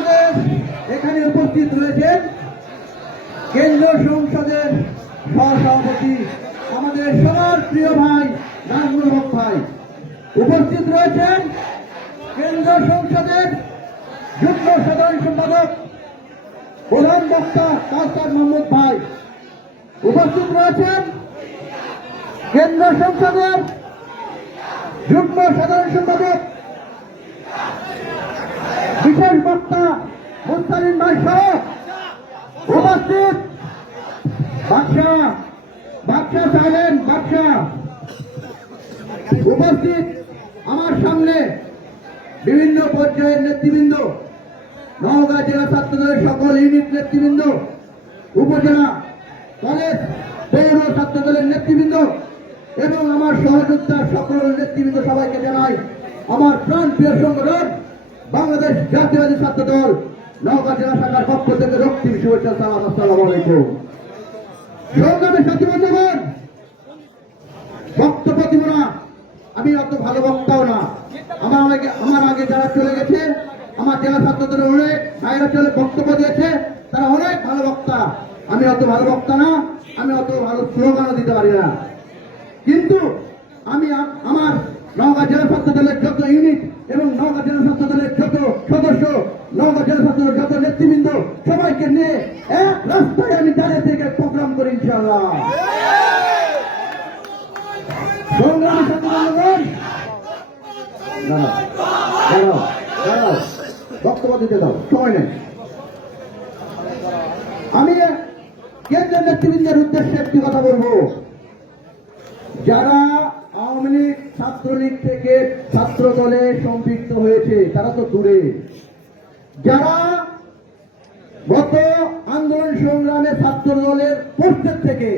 আমাদের এখানে উপস্থিত রয়েছেন কেন্দ্রীয় সংসদের সহসভাপতি আমাদের সবার প্রিয় ভাই নাজমুল হক ভাই, উপস্থিত রয়েছেন কেন্দ্রীয় সংসদের যুগ্ম সাধারণ সম্পাদক প্রধান বক্তা কাউসার মাহমুদ ভাই, উপস্থিত রয়েছেন কেন্দ্রীয় সংসদের যুগ্ম সাধারণ সম্পাদক বিশেষ বক্তা মুস্তালিম ভাই সহ উপস্থিত বাদশা সাহেব উপস্থিত আমার সামনে বিভিন্ন পর্যায়ের নেতৃবৃন্দ, নওগাঁ জেলা ছাত্রদলের সকল ইউনিট নেতৃবৃন্দ, উপজেলা কলেজ পৌর ছাত্রদলের নেতৃবৃন্দ এবং আমার সহযোদ্ধা সকল নেতৃবৃন্দ, সবাইকে জানাই আমার প্রাণ প্রিয় সংগঠন বাংলাদেশ জাতীয়বাদী ছাত্রদল নওগাঁ জেলা শাখার পক্ষ থেকে রক্তিম শুভেচ্ছা সালাম। আসসালামু আলাইকুম। সংগ্রামের সাথী বন্ধুগণ, বক্তব্য দিব না, আমি অত ভালো বক্তাও না। আমার আগে যারা চলে গেছে, আমার জেলা ছাত্রদের অনেক ভাইরা চলে বক্তব্য দিয়েছে, তারা অনেক ভালো বক্তা। আমি অত ভালো বক্তা না, আমি অত ভালো স্লোগানও দিতে পারি না। কিন্তু আমি আমার নওগাঁ জেলা ছাত্রদলের যত ইউনিট এবং নওগাঁ জেলা ছাত্রদলের যত সদস্য, নওগাঁ জেলা ছাত্রদলের যত নেতৃবৃন্দ, সবাইকে নিয়ে এক রাস্তায় আমি দাঁড়িয়ে থেকে প্রোগ্রাম করি ইনশাআল্লাহ। সংগ্রামী সাথী বন্ধুগণ, দাঁড়াও, বক্তব্য দিতে দাও, সময় নেই। আমি কেন্দ্রীয় নেতৃবৃন্দের উদ্দেশ্যে একটি কথা বলবো। যারা আওয়ামী লীগ ছাত্রলীগ থেকে ছাত্র দলে সম্পৃক্ত হয়েছে তারা তো দূরে, যারা গত আন্দোলন সংগ্রামে ছাত্র দলের পোস্টের থেকে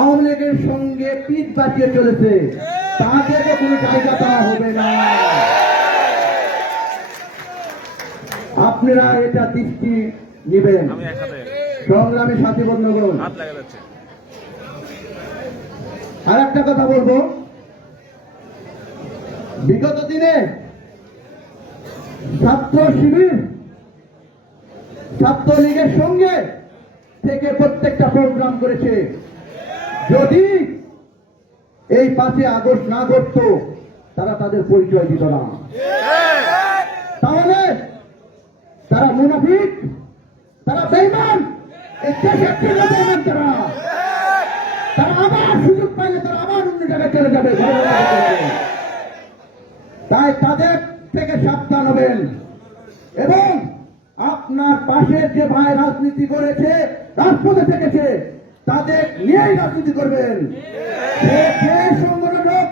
আওয়ামী লীগের সঙ্গে পিঠ বাঁচিয়ে চলেছে, তাদেরকে কোনো জায়গা দেওয়া হবে না। আপনারা এটা দৃষ্টি নেবেন। সংগ্রামী সাথী বন্ধুগণ, আর একটা কথা বলবো, বিগত দিনে ছাত্র শিবির ছাত্রলীগের সঙ্গে থেকে প্রত্যেকটা প্রোগ্রাম করেছে। যদি এই 5 আগস্ট না করত, তারা তাদের পরিচয় দিত না। তাহলে তারা মুনাফিক, তারা বেঈমান, এই দেশের থেকে বেঈমান। তারা আবার সুযোগ পাইলে তারা আবার অন্য জায়গায় চলে যাবে। তাই তাদের থেকে সাবধান হবেন এবং আপনার পাশের যে ভাই রাজনীতি করেছে, রাজপথে থেকেছে, তাদের নিয়েই রাজনীতি করবেন। সে যে সংগঠন হোক,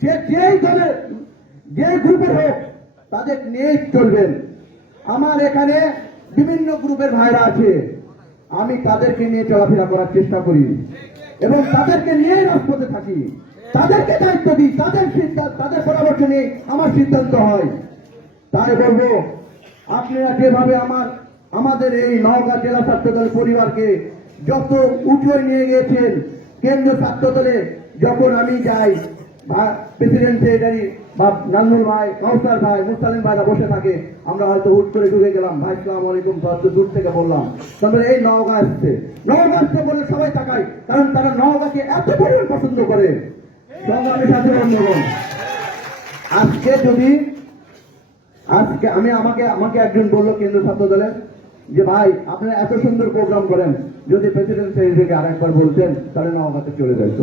সে যেই দলের যে গ্রুপের হোক, তাদের নিয়েই চলবেন। আমার এখানে বিভিন্ন গ্রুপের ভাইরা আছে, আমি তাদেরকে নিয়ে চলাফেরা করার চেষ্টা করি এবং তাদেরকে নিয়ে রাজপথে থাকি, তাদেরকে দায়িত্ব দিই, তাদের পরামর্শ নিয়ে আমার সিদ্ধান্ত হয়। তাই বলবো, আপনারা যেভাবে আমাদের এই নওগাঁ জেলা ছাত্রদল পরিবারকে যত উঁচুয় নিয়ে গিয়েছেন, কেন্দ্রীয় ছাত্রদলে যখন আমি যাই, প্রেসিডেন্ট সেক্রেটারি বা নাজমুল ভাই, কাউসার ভাই, মুস্তালিম ভাইরা বসে থাকে, আমরা হয়তো হুট করে ঢুকে গেলাম, ভাই আসসালামু আলাইকুম, দূর থেকে বললাম, তারপরে এই নওগাঁ আসছে বলে সবাই তাকায়, কারণ তারা নওগাঁকে এত পরিমাণ পছন্দ করে। সংগ্রামী সাথী বন্ধুগণ, আজকে আমাকে একজন বললো কেন্দ্র ছাত্র দলের যে ভাই, আপনারা এত সুন্দর প্রোগ্রাম করেন, যদি প্রেসিডেন্ট সেক্রেটারিকে আরেকবার বলতেন তাহলে নওগাঁতে চলে যেত।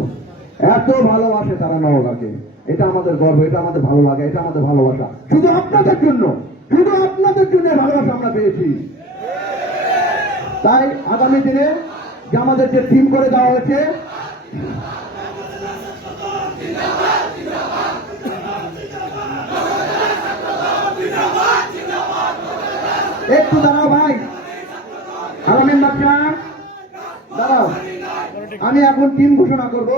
এত ভালোবাসে তারা নওগাঁকে, এটা আমাদের গর্ব, এটা আমাদের ভালো লাগে, এটা আমাদের ভালোবাসা। শুধু আপনাদের জন্য ভালোবাসা আমরা পেয়েছি। তাই আগামী দিনে যে আমাদের যে টিম করে দেওয়া হয়েছে, একটু দাঁড়াও ভাই, আলামিন বাচ্চা দাঁড়াও, আমি এখন টিম ঘোষণা করবো।